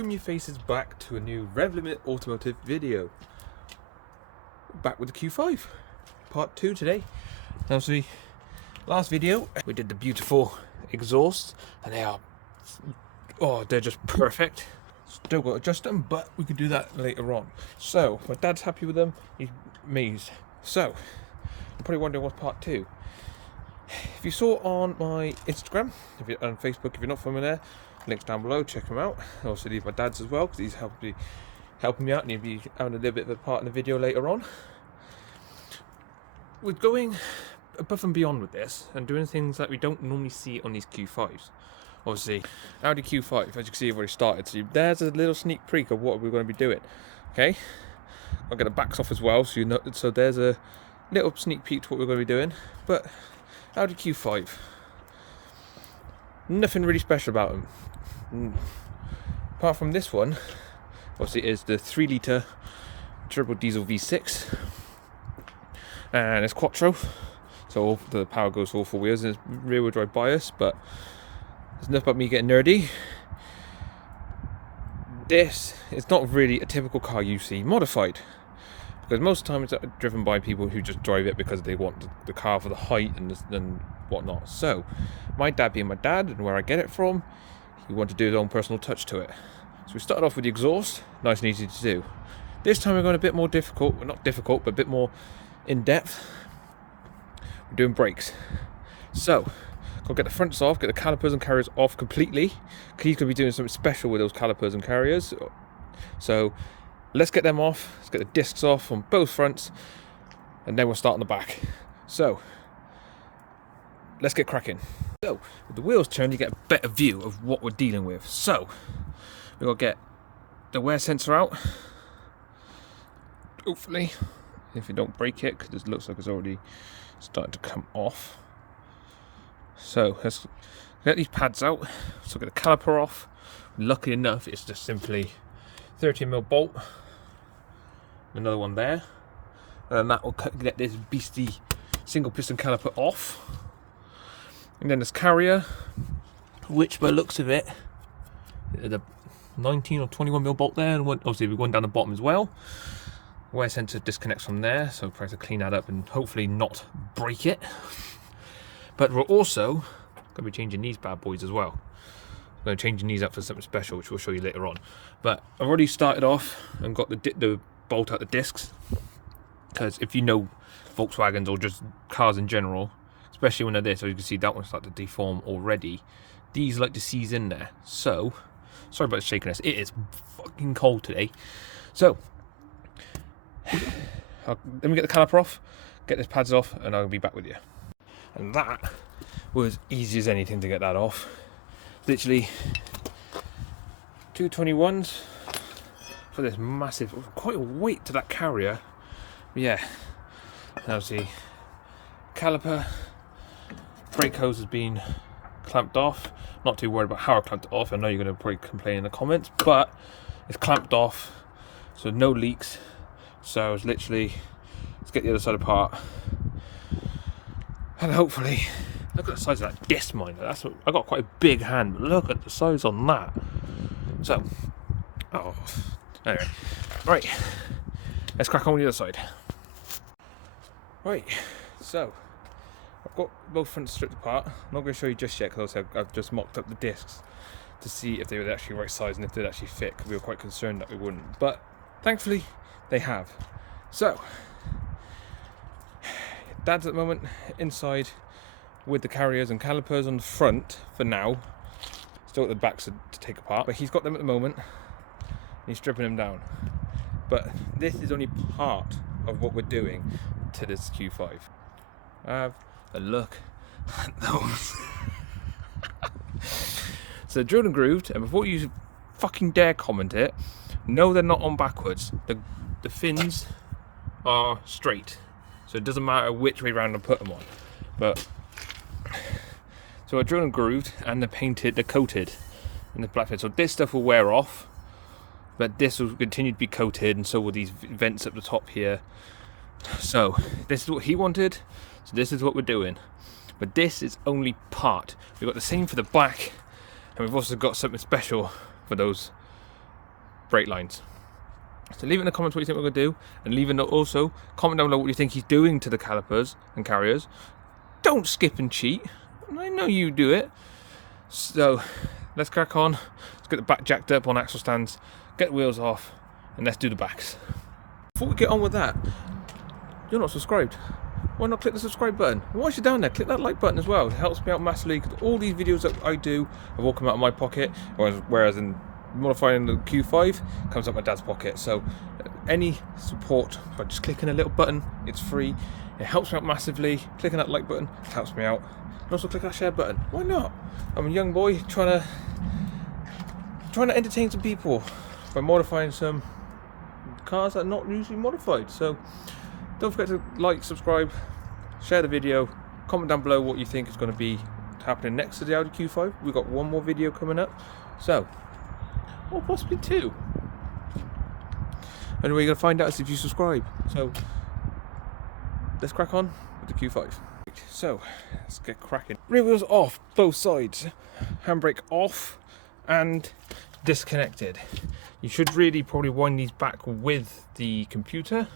Welcome your faces back to a new Rev Limit Automotive video. Back with the Q5, part 2 today. Now see, last video we did the beautiful exhausts and they are, they're just perfect. Still got to adjust them, but we can do that later on. So, my dad's happy with them, he's amazed. So, you're probably wondering what's part 2. If you saw on my Instagram, if you're on Facebook, if you're not familiar there, links down below, check them out. I'll also leave my dad's as well, because he's helping me out and he'll be having a little bit of a part in the video later on. We're going above and beyond with this and doing things that we don't normally see on these Q5s. Obviously, Audi Q5, as you can see, I've already started. So there's a little sneak peek of what we're going to be doing. Okay, I'll get the backs off as well, so you know. So there's a little sneak peek to what we're going to be doing. But Audi Q5, nothing really special about them. Apart from this one, obviously, it is the 3-litre turbo diesel V6, and it's quattro, so the power goes to all 4 wheels, and it's rear-wheel drive bias. But it's enough about me getting nerdy. This is not really a typical car you see modified, because most of the time it's driven by people who just drive it because they want the car for the height and whatnot. So my dad being my dad, and where I get it from, he wanted to do his own personal touch to it. So we started off with the exhaust, nice and easy to do. This time we're going a bit more difficult, well, not difficult, but a bit more in depth. We're doing brakes. So I'll get the fronts off, get the calipers and carriers off completely, because he's going to be doing something special with those calipers and carriers. So let's get them off, let's get the discs off on both fronts, and then we'll start on the back. So let's get cracking. So with the wheels turned, you get a better view of what we're dealing with. So we've got to get the wear sensor out, hopefully, if you don't break it, because it looks like it's already starting to come off. So let's get these pads out. So get the caliper off. Lucky enough, it's just simply 13mm bolt, another one there, and that will get this beastie single piston caliper off. And then this carrier, which by the looks of it, the 19 or 21mm bolt there, and obviously we're going down the bottom as well. Wear sensor disconnects from there, so we'll try to clean that up and hopefully not break it. But we're also going to be changing these bad boys as well. We're going to change these up for something special, which we'll show you later on. But I've already started off and got the bolt out the discs, because if you know Volkswagens or just cars in general, especially when they're this, so you can see that one start to deform already. These like to seize in there. So sorry about the shakiness. It is fucking cold today. So let me get the caliper off, get this pads off, and I'll be back with you. And that was easy as anything to get that off. Literally 221s for this massive, quite a weight to that carrier. But yeah, now see, caliper, brake hose has been clamped off. Not too worried about how I clamped it off. I know you're going to probably complain in the comments, but it's clamped off, so no leaks. So it's literally, let's get the other side apart, and hopefully, look at the size of that disc minder. That's what, I got quite a big hand, but look at the size on that. So, anyway, right, let's crack on with the other side. Right, so I've got both fronts stripped apart. I'm not going to show you just yet, because I've just mocked up the discs to see if they were actually right size and if they'd actually fit, because we were quite concerned that we wouldn't. But thankfully, they have. So Dad's at the moment inside with the carriers and calipers on the front for now. Still at the backs to take apart, but he's got them at the moment and he's stripping them down. But this is only part of what we're doing to this Q5. Have a look at those. So drilled and grooved, and before you fucking dare comment it, no, they're not on backwards. The fins are straight, so it doesn't matter which way around I put them on. But so I drilled and grooved, and they're painted, they're coated in the black fit. So this stuff will wear off, but this will continue to be coated, and so will these vents up the top here. So this is what he wanted, so this is what we're doing. But this is only part. We've got the same for the back, and we've also got something special for those brake lines. So leave it in the comments what you think we're going to do, and leave it also, comment down below what you think he's doing to the calipers and carriers. Don't skip and cheat. I know you do it. So let's crack on. Let's get the back jacked up on axle stands, get the wheels off, and let's do the backs. Before we get on with that, you're not subscribed. Why not click the subscribe button? And whilst you're down there, click that like button as well. It helps me out massively, because all these videos that I do have all come out of my pocket, whereas in modifying the Q5 comes out my dad's pocket. So any support by just clicking a little button, it's free. It helps me out massively. Clicking that like button helps me out. And also click that share button. Why not? I'm a young boy trying to entertain some people by modifying some cars that are not usually modified. So don't forget to like, subscribe, share the video, comment down below what you think is going to be happening next to the Audi Q5. We've got one more video coming up, so, or possibly two. And we're going to find out is if you subscribe. So let's crack on with the Q5. So let's get cracking. Rear wheels off, both sides. Handbrake off and disconnected. You should really probably wind these back with the computer,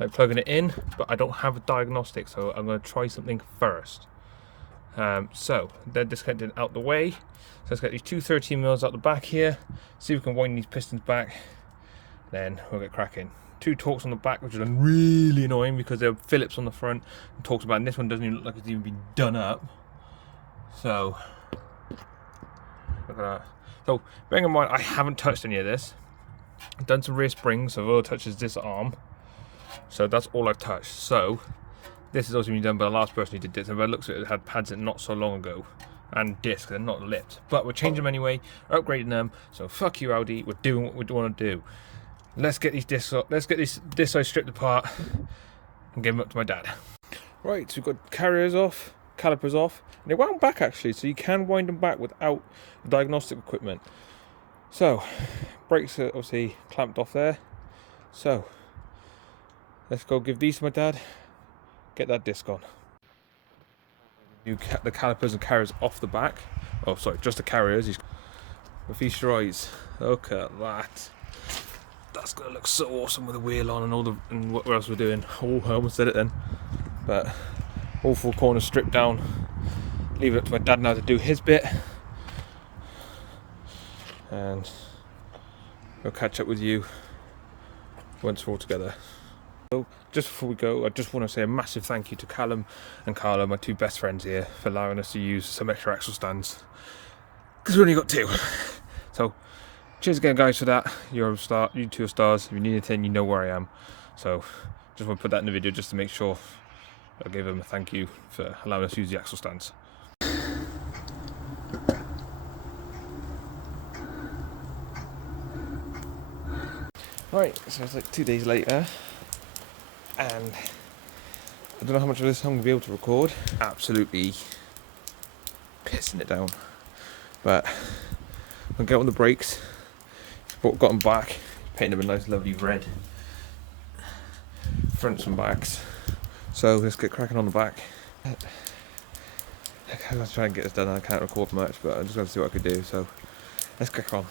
like plugging it in, but I don't have a diagnostic, so I'm going to try something first. So they're disconnected out the way. So let's get these two 13mm out the back here, see if we can wind these pistons back, then we'll get cracking. Two Torx on the back, which is really annoying because they're Phillips on the front and Torx about, and this one doesn't even look like it's even been done up. So look at that. So bearing in mind I haven't touched any of this. I've done some rear springs, so all I've touched is this arm. So that's all I've touched. So this is also been done by the last person who did this, and by the looks of it, it had pads in not so long ago. And discs, they're not lipped. But we're changing them anyway, we're upgrading them, so fuck you Audi, we're doing what we want to do. Let's get these discs up, let's get this side stripped apart and give them up to my dad. Right, so we've got carriers off, calipers off, and they wound back actually, so you can wind them back without the diagnostic equipment. So, brakes are obviously clamped off there. So, let's go give these to my dad, get that disc on. The calipers and carriers off the back. Oh, sorry, just the carriers. Feast your eyes. Look at that. That's gonna look so awesome with the wheel on and all and what else we're doing. Oh, I almost did it then. But all four corners stripped down. Leave it up to my dad now to do his bit. And we'll catch up with you once we're all together. So just before we go, I just want to say a massive thank you to Callum and Carla, my two best friends here, for allowing us to use some extra axle stands, because we only got two. So cheers again guys for that. You're a star, you two are stars. If you need anything, you know where I am. So just want to put that in the video just to make sure I gave them a thank you for allowing us to use the axle stands. Right, so it's like 2 days later, and I don't know how much of this I'm going to be able to record. Absolutely pissing it down. But I'll get on the brakes, got them back, painted them a nice lovely red, fronts and backs. So let's get cracking on the back. I'm trying to get this done. I can't record much, but I'm just going to see what I can do. So let's crack on.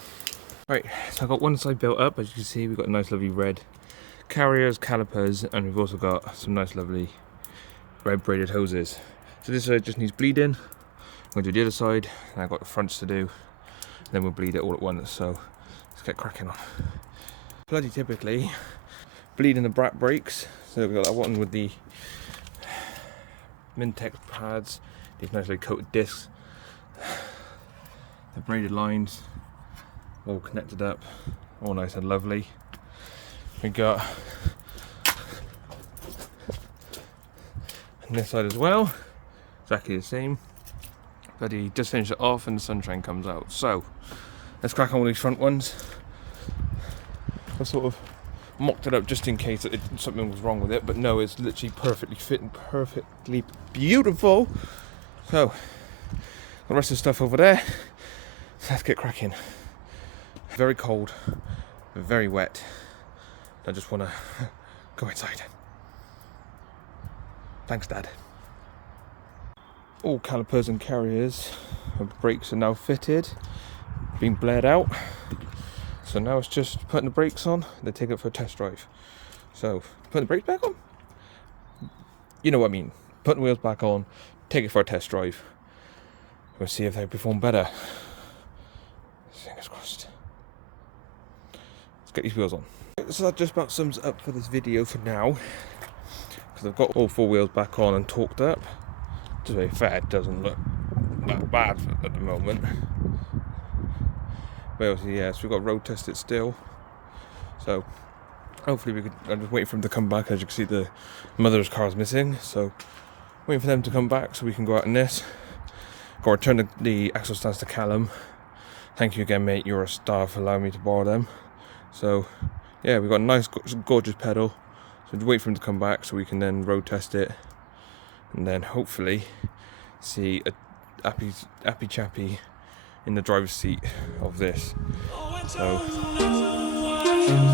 Right, so I've got one side built up. As you can see, we've got a nice lovely red carriers, calipers, and we've also got some nice lovely red braided hoses. So this side just needs bleeding. I'm going to do the other side, and I've got the fronts to do, and then we'll bleed it all at once. So let's get cracking on. Bloody typically bleeding the brat brakes. So we've got that one with the Mintex pads, these nicely coated discs, the braided lines all connected up, all nice and lovely. We got on this side as well, exactly the same. But he just finished it off and the sunshine comes out. So let's crack on with these front ones. I sort of mocked it up just in case that something was wrong with it, but no, it's literally perfectly fit and perfectly beautiful. So the rest of the stuff over there, let's get cracking. Very cold, very wet. I just want to go inside. Thanks, Dad. All calipers and carriers and brakes are now fitted, been bled out. So now it's just putting the brakes on, then take it for a test drive. So, putting the brakes back on? You know what I mean. Putting the wheels back on, take it for a test drive. We'll see if they perform better. Fingers crossed. Let's get these wheels on. So that just about sums up for this video for now. Because I've got all 4 wheels back on and torqued up. To be fair, it doesn't look that bad at the moment. But obviously, yes, we've got road tested still. So hopefully we could. I'm just waiting for them to come back. As you can see, the mother's car is missing. So waiting for them to come back so we can go out in this. Got to return the axle stands to Callum. Thank you again, mate. You're a star for allowing me to borrow them. So yeah, we've got a nice, gorgeous pedal. So just wait for him to come back so we can then road test it, and then hopefully see a happy chappy in the driver's seat of this. So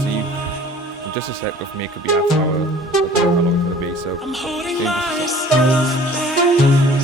see you in just a sec. But for me, it could be half an hour. I don't know how long it's gonna be. So see you in just a sec.